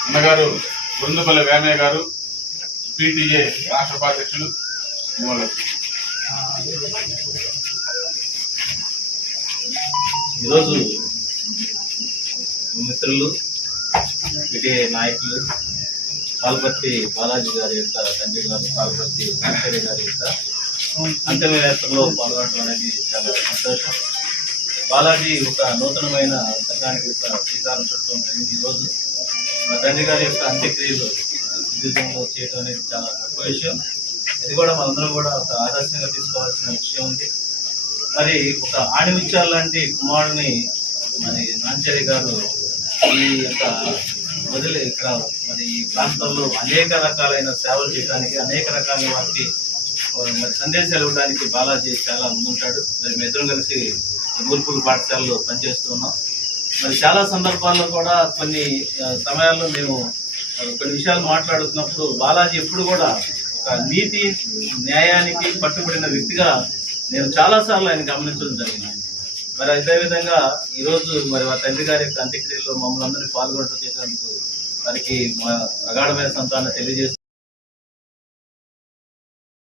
అన్నగారు బృందపల్లి వేమయ్య గారు పిటిఏ రాష్ట్ర ఉపాధ్యక్షులు ఈరోజు మిత్రులు పీటీఏ నాయకులు కాల్పర్తి బాలాజీ గారి యొక్క తండ్రి గారు కాల్పర్తి నాగేశ్వరి గారి యొక్క అంతిమయాత్రలో పాల్గొనడం అనేది చాలా సంతోషం. బాలాజీ ఒక నూతనమైన సంఘానికి యొక్క శ్రీకారం చుట్టూ జరిగింది ఈరోజు తండ్రి గారి యొక్క అంత్యక్రియలు విద్యుత్తంలో చేయడం అనేది చాలా గొప్ప విషయం. ఇది కూడా మనందరం కూడా ఒక ఆదర్శంగా తీసుకోవాల్సిన విషయం ఉంది మరి ఒక ఆణిముత్యాల లాంటి కుమారుని మరి నాంచరి గారు ఈ యొక్క వదిలి ఇక్కడ మరి ఈ ప్రాంతంలో అనేక రకాలైన సేవలు చేయడానికి అనేక రకాల వారికి మరి సందేశాలు ఇవ్వడానికి బాలాజీ చాలా ముందుంటాడు. మరి మేము ఇద్దరం కలిసి గురుకుల పాఠశాలలో పనిచేస్తున్నాం మరి చాలా సందర్భాల్లో కూడా కొన్ని సమయాల్లో మేము కొన్ని విషయాలు మాట్లాడుతున్నప్పుడు బాలాజీ ఎప్పుడు కూడా ఒక నీతి న్యాయానికి పట్టుబడిన వ్యక్తిగా నేను చాలా సార్లు ఆయన గమనించడం జరిగింది. మరి అదేవిధంగా ఈరోజు మరి మా తండ్రి గారి యొక్క అంత్యక్రియల్లో మమ్మల్ని అందరినీ పాల్గొనడం చేసినందుకు వారికి మా అగాఢమైన సంతానం తెలియజేస్తూ